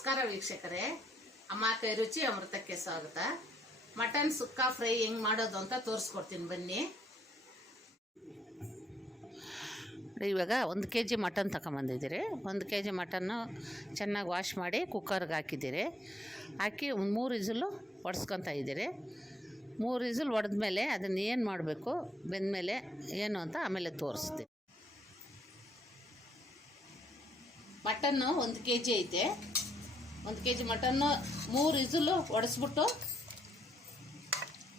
ನಮಸ್ಕಾರ ವೀಕ್ಷಕರೇ, ಅಮ್ಮ ಕೈ ರುಚಿ ಅಮೃತಕ್ಕೆ ಸ್ವಾಗತ. ಮಟನ್ ಸುಕ್ಕಾ ಫ್ರೈ ಹೆಂಗೆ ಮಾಡೋದು ಅಂತ ತೋರಿಸ್ಕೊಡ್ತೀನಿ ಬನ್ನಿ. ಇವಾಗ 1 kg ಮಟನ್ ತಗೊಂಬಂದಿದ್ದೀರಿ. 1 kg ಮಟನ್ನು ಚೆನ್ನಾಗಿ ವಾಶ್ ಮಾಡಿ ಕುಕ್ಕರ್ಗೆ ಹಾಕಿದ್ದೀರಿ. ಹಾಕಿ 3 ವಿಸಿಲು ಹೊಡ್ಸ್ಕೊತಾ ಇದ್ದೀರಿ. 3 ವಿಸಿಲ್ ಹೊಡೆದ್ಮೇಲೆ ಅದನ್ನು ಏನು ಮಾಡಬೇಕು, ಬೆಂದಮೇಲೆ ಏನು ಅಂತ ಆಮೇಲೆ ತೋರಿಸ್ತೀನಿ. ಮಟನ್ನು 1 kg ಐತೆ. 1 kg ಮಟನ್ನು 3 ವಿಸಿಲು ಹೊಡೆಸ್ಬಿಟ್ಟು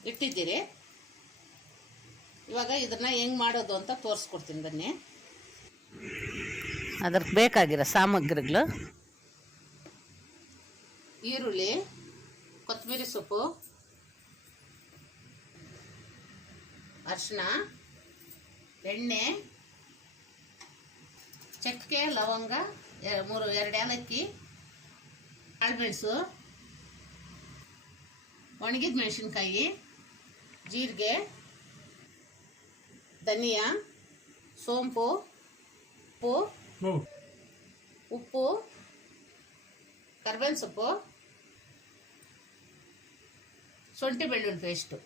ಇಟ್ಟಿದ್ದೀರಿ. ಇವಾಗ ಇದನ್ನು ಹೆಂಗೆ ಮಾಡೋದು ಅಂತ ತೋರಿಸ್ಕೊಡ್ತೀನಿ ಬನ್ನಿ. ಅದಕ್ಕೆ ಬೇಕಾಗಿರೋ ಸಾಮಗ್ರಿಗಳು: ಈರುಳ್ಳಿ, ಕೊತ್ತಂಬರಿ ಸೊಪ್ಪು, ಅರಿಶಿನ, ಎಣ್ಣೆ, ಚಕ್ಕೆ, ಲವಂಗ, 2 ಏಲಕ್ಕಿ, ಕಾಳುಮೆಣಸು, ಒಣಗಿದ ಮೆಣಸಿನ್ಕಾಯಿ, ಜೀರಿಗೆ, ದನಿಯಾ, ಸೋಂಪು, ಉಪ್ಪು, ಕರ್ಬೇವಿನ ಸೊಪ್ಪು, ಶುಂಠಿ ಬೆಳ್ಳುಳ್ಳಿ ಪೇಸ್ಟು.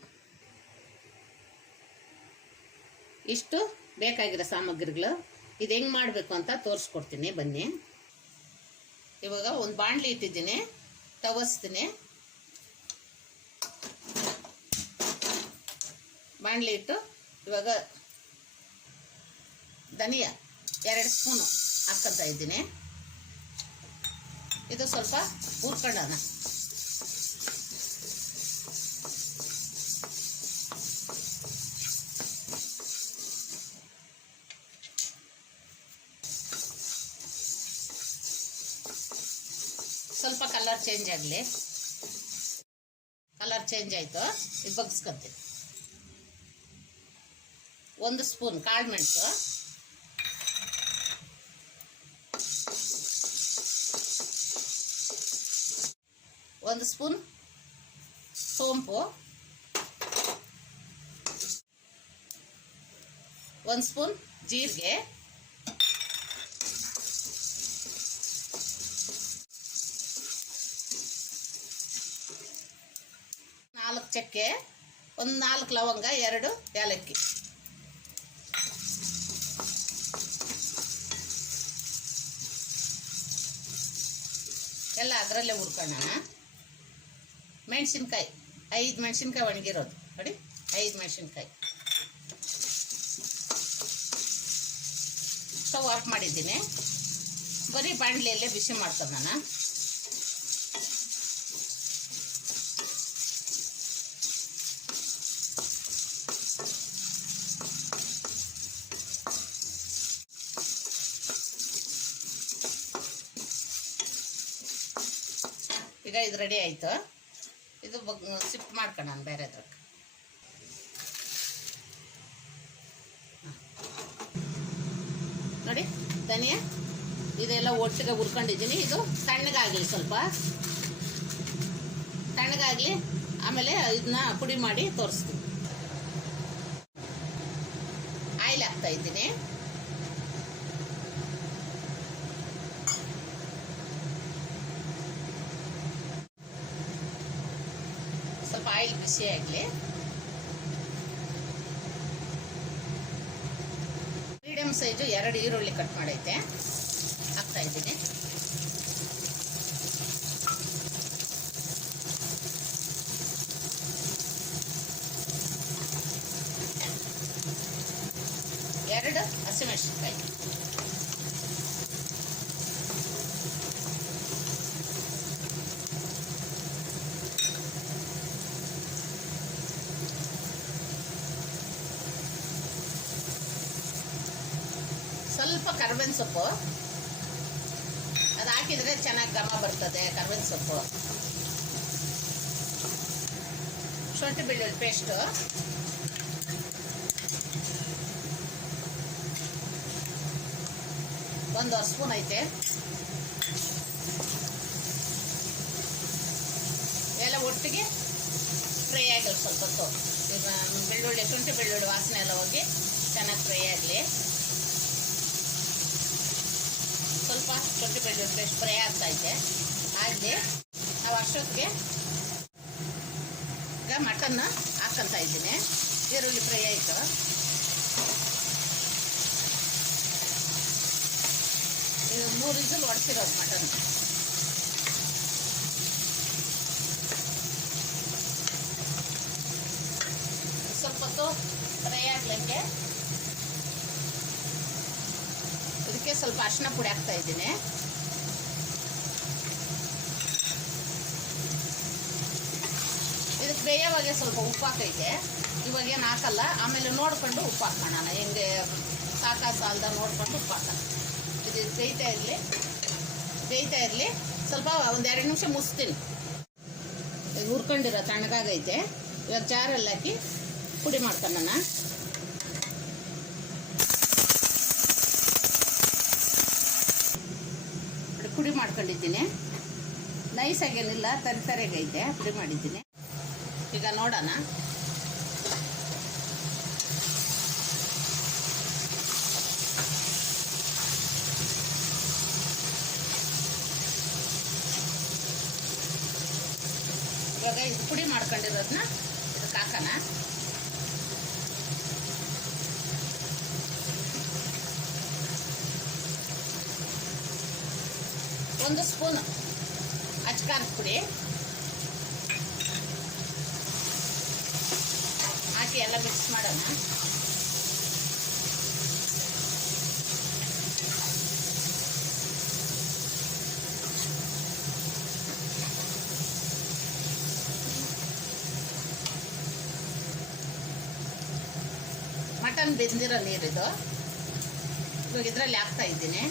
ಇಷ್ಟು ಬೇಕಾಗಿರೋ ಸಾಮಗ್ರಿಗಳು. ಇದು ಹೆಂಗೆ ಮಾಡಬೇಕು ಅಂತ ತೋರಿಸ್ಕೊಡ್ತೀನಿ ಬನ್ನಿ. ಇವಾಗ ಒಂದು ಬಾಣಲಿ ಇಟ್ಟಿದ್ದೀನಿ, ತವಸ್ತೀನಿ. ಬಾಣಲಿ ಇಟ್ಟು ಇವಾಗ ಧನಿಯಾ 2 ಸ್ಪೂನು ಹಾಕ್ಕೊತಾ ಇದ್ದೀನಿ. ಇದು ಸ್ವಲ್ಪ ಹುರ್ಕೊಳ್ಳೋಣ. ಸ್ವಲ್ಪ ಕಲರ್ ಚೇಂಜ್ ಆಗಲಿ. ಕಲರ್ ಚೇಂಜ್ ಆಯಿತು. ಇದು ಬಗ್ಸ್ಕೊತೀನಿ. 1 ಸ್ಪೂನ್ ಕಾಳುಮೆಣಸು, 1 ಸ್ಪೂನ್ ಸೋಂಪು, 1 ಸ್ಪೂನ್ ಜೀರಿಗೆ, 4 ಚಕ್ಕೆ, 4 ಲವಂಗ, 2 ಏಲಕ್ಕಿ. ಎಲ್ಲ ಅದರಲ್ಲೇ ಹುರ್ಕೊಳ್ಳೋಣ. ಮೆಣಸಿನ್ಕಾಯಿ 5 ಮೆಣಸಿನ್ಕಾಯಿ ಒಣಗಿರೋದು ನೋಡಿ, 5 ಮೆಣಸಿನ್ಕಾಯಿ. ಸ್ಟವ್ ಆಫ್ ಮಾಡಿದ್ದೀನಿ. ಬರೀ ಬಾಣಲೆಯಲ್ಲೇ ಬಿಸಿ ಮಾಡ್ಕೊಳ್ಳೋಣ. ಈಗ ಇದು ರೆಡಿ ಆಯಿತು. ಇದು ಶಿಫ್ಟ್ ಮಾಡ್ಕೊಳ್ಳೋಣ ಬೇರೆದ್ರಕ್ಕೆ. ನೋಡಿ ಧನಿಯಾ ಇದೆಲ್ಲ ಒಟ್ಟಿಗೆ ಹುರ್ಕೊಂಡಿದ್ದೀನಿ. ಇದು ತಣ್ಣಗಾಗಲಿ, ಸ್ವಲ್ಪ ತಣ್ಣಗಾಗಲಿ, ಆಮೇಲೆ ಇದನ್ನ ಪುಡಿ ಮಾಡಿ ತೋರಿಸ್ತೀನಿ. ಆಯಿಲ್ ಹಾಕ್ತಾ ಇದ್ದೀನಿ. ಸ್ವಲ್ಪ ಆಯಿಲ್ ಬಿಸಿ ಆಗಲಿ. ಮೀಡಿಯಂ ಸೈಜು 2 ಈರುಳ್ಳಿ ಕಟ್ ಮಾಡೈತೆ, ಹಾಕ್ತಾ ಇದ್ದೀನಿ. ಎರಡು ಹಸಿಮೆಣಸಿನ್ಕಾಯಿ, ಸ್ವಲ್ಪ ಕರ್ಬೇವಿನ ಸೊಪ್ಪು. ಅದು ಹಾಕಿದರೆ ಚೆನ್ನಾಗಿ ಘಮ ಬರ್ತದೆ. ಕರ್ಬೇವಿನ ಸೊಪ್ಪು, ಶುಂಠಿ ಬೆಳ್ಳುಳ್ಳಿ ಪೇಸ್ಟು, ಒಂದು ಸ್ಪೂನ್ ಐತೆ. ಎಲ್ಲ ಒಟ್ಟಿಗೆ ಫ್ರೈ ಆಗಲಿ ಸ್ವಲ್ಪ ಹೊತ್ತು. ಈಗ ಬೆಳ್ಳುಳ್ಳಿ, ಶುಂಠಿ ಬೆಳ್ಳುಳ್ಳಿ ವಾಸನೆ ಎಲ್ಲ ಹೋಗಿ ಚೆನ್ನಾಗಿ ಫ್ರೈ ಆಗಲಿ. ಸ್ವಲ್ಪ ಶುಂಠಿ ಬೆಳ್ಳುಳ್ಳಿ ಪೇಸ್ಟ್ ಫ್ರೈ ಆಗ್ತಾ ಇದೆ. ಆಗಲಿ ನಾವು ಅಷ್ಟೊತ್ತಿಗೆ ಈಗ ಮಟನ್ನ ಹಾಕಂತ ಇದ್ದೀನಿ. ಈರುಳ್ಳಿ ಫ್ರೈ ಆಯಿತು. ಇದು 3 ವಿಸಿಲ್ ಹೊಡ್ಸಿರೋದು ಮಟನ್. ಸ್ವಲ್ಪ ಹೊತ್ತು ಫ್ರೈ ಆಗ್ಲಿಕ್ಕೆ ಇದಕ್ಕೆ ಸ್ವಲ್ಪ ಅರಿಶಿನ ಪುಡಿ ಹಾಕ್ತಾ ಇದ್ದೀನಿ. ಇದಕ್ಕೆ ಬೇಯವಾಗೆ ಸ್ವಲ್ಪ ಉಪ್ಪು ಹಾಕೈತೆ. ಇವಾಗ ಏನು ಹಾಕಲ್ಲ, ಆಮೇಲೆ ನೋಡಿಕೊಂಡು ಉಪ್ಪು ಹಾಕೋಣ. ಹೆಂಗೆ ಸಾಲ್ದ ನೋಡ್ಕೊಂಡು ಉಪ್ಪು ಹಾಕೋಣ. ಇದು ಬೇಯ್ತಾ ಇರಲಿ. ಸ್ವಲ್ಪ ಒಂದು 2 ನಿಮಿಷ ಮುಚ್ತೀನಿ. ಈಗ ಹುರ್ಕೊಂಡಿರೋ ತಣ್ಣಗಾಗೈತೆ. ಇವಾಗ ಜಾರಲ್ಲಿ ಹಾಕಿ ಪುಡಿ ಮಾಡ್ಕೊಳ್ಳೋಣ. ಪುಡಿ ಮಾಡ್ಕೊಂಡಿದ್ದೀನಿ. ನೈಸಾಗೇನಿಲ್ಲ, ತರಿತರೆಗೈತೆ ಪುಡಿ ಮಾಡಿದ್ದೀನಿ. ಈಗ ನೋಡೋಣ. ಇವಾಗ ಇದು ಪುಡಿ ಮಾಡ್ಕೊಂಡಿರೋದನ್ನ ಇದಕ್ಕೆ ಹಾಕೋಣ. ಒಂದು ಸ್ಪೂನ್ ಅಚ್ಕಾರದ ಪುಡಿ ಹಾಕಿ ಎಲ್ಲ ಮಿಕ್ಸ್ ಮಾಡೋಣ. ಮಟನ್ ಬೆಂದಿರೋ ನೀರಿದು ಇವಾಗ ಇದರಲ್ಲಿ ಹಾಕ್ತಾ ಇದ್ದೀನಿ.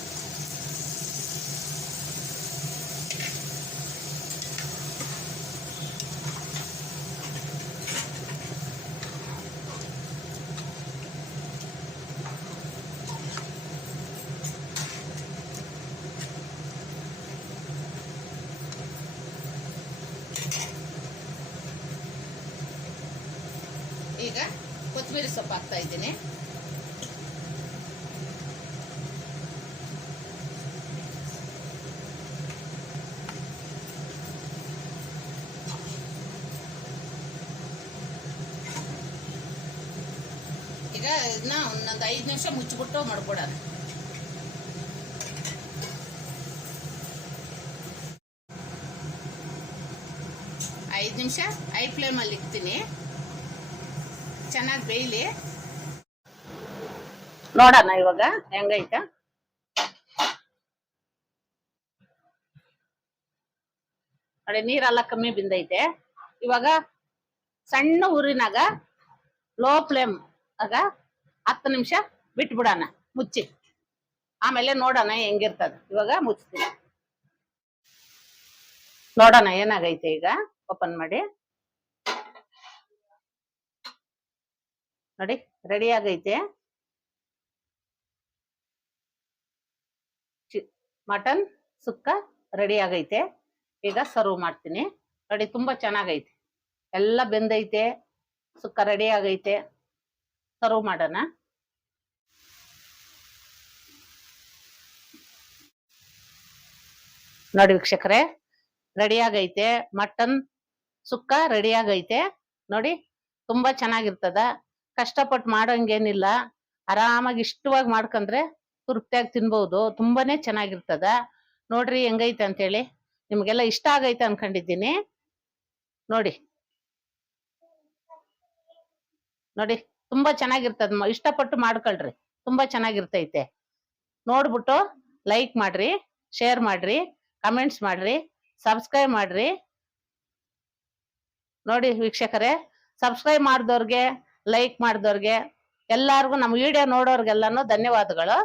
ಈಗ ಕೊತ್ತಂಬರಿ ಸೊಪ್ಪು ಹಾಕ್ತಾ ಇದ್ದೀನಿ. ಈಗ ಇದನ್ನ ಒಂದೊಂದು 5 ನಿಮಿಷ ಮುಚ್ಚಿಬಿಟ್ಟು ಮಾಡ್ಕೊಡೋಣ. ಐದು ನಿಮಿಷ ಹೈ ಫ್ಲೇಮಲ್ಲಿ ಇಕ್ತೀನಿ. ಚೆನ್ನಾಗಿ ಬೇಯಲಿ. ನೋಡೋಣ ಇವಾಗ ಹೆಂಗೈತ. ನೋಡಿ ನೀರೆಲ್ಲ ಕಮ್ಮಿ ಬಿಂದೈತೆ. ಇವಾಗ ಸಣ್ಣ ಊರಿನಾಗ ಲೋ ಫ್ಲೇಮ್ ಆಗ 10 ನಿಮಿಷ ಬಿಟ್ಬಿಡೋಣ ಮುಚ್ಚಿ. ಆಮೇಲೆ ನೋಡೋಣ ಹೆಂಗಿರ್ತದೆ. ಇವಾಗ ಮುಚ್ತೀನಿ. ನೋಡೋಣ ಏನಾಗೈತೆ. ಈಗ ಓಪನ್ ಮಾಡಿ ನೋಡಿ, ರೆಡಿ ಆಗೈತೆ. ಮಟನ್ ಸುಕ್ಕ ರೆಡಿ ಆಗೈತೆ. ಈಗ ಸರ್ವ್ ಮಾಡ್ತೀನಿ. ನೋಡಿ ತುಂಬಾ ಚೆನ್ನಾಗೈತೆ, ಎಲ್ಲ ಬೆಂದೈತೆ, ಸುಕ್ಕ ರೆಡಿ ಆಗೈತೆ. ಸರ್ವ್ ಮಾಡೋಣ. ನೋಡಿ ವೀಕ್ಷಕರೇ, ರೆಡಿ ಆಗೈತೆ. ಮಟನ್ ಸುಕ್ಕ ರೆಡಿ ಆಗೈತೆ. ನೋಡಿ ತುಂಬಾ ಚೆನ್ನಾಗಿರ್ತದ. ಕಷ್ಟಪಟ್ಟು ಮಾಡೋಂಗೇನಿಲ್ಲ. ಆರಾಮಾಗಿ ಇಷ್ಟವಾಗಿ ಮಾಡ್ಕೊಂಡ್ರೆ ತೃಪ್ತಿಯಾಗಿ ತಿನ್ಬಹುದು. ತುಂಬಾನೇ ಚೆನ್ನಾಗಿರ್ತದ. ನೋಡ್ರಿ ಹೆಂಗೈತೆ ಅಂತೇಳಿ. ನಿಮ್ಗೆಲ್ಲ ಇಷ್ಟ ಆಗೈತೆ ಅನ್ಕೊಂಡಿದ್ದೀನಿ. ನೋಡಿ ನೋಡಿ ತುಂಬಾ ಚೆನ್ನಾಗಿರ್ತದ. ಇಷ್ಟಪಟ್ಟು ಮಾಡ್ಕೊಳ್ರಿ, ತುಂಬಾ ಚೆನ್ನಾಗಿರ್ತೈತೆ. ನೋಡ್ಬಿಟ್ಟು ಲೈಕ್ ಮಾಡ್ರಿ, ಶೇರ್ ಮಾಡ್ರಿ, ಕಮೆಂಟ್ಸ್ ಮಾಡ್ರಿ, ಸಬ್ಸ್ಕ್ರೈಬ್ ಮಾಡ್ರಿ. ನೋಡಿ ವೀಕ್ಷಕರೇ, ಸಬ್ಸ್ಕ್ರೈಬ್ ಮಾಡಿದವ್ರಿಗೆ, ಲೈಕ್ ಮಾಡಿದವ್ರಿಗೆ ಎಲ್ಲಾರ್ಗು ನಮ್ಮ ವಿಡಿಯೋ ನೋಡೋರ್ಗೆಲ್ಲಾನು ಧನ್ಯವಾದಗಳು.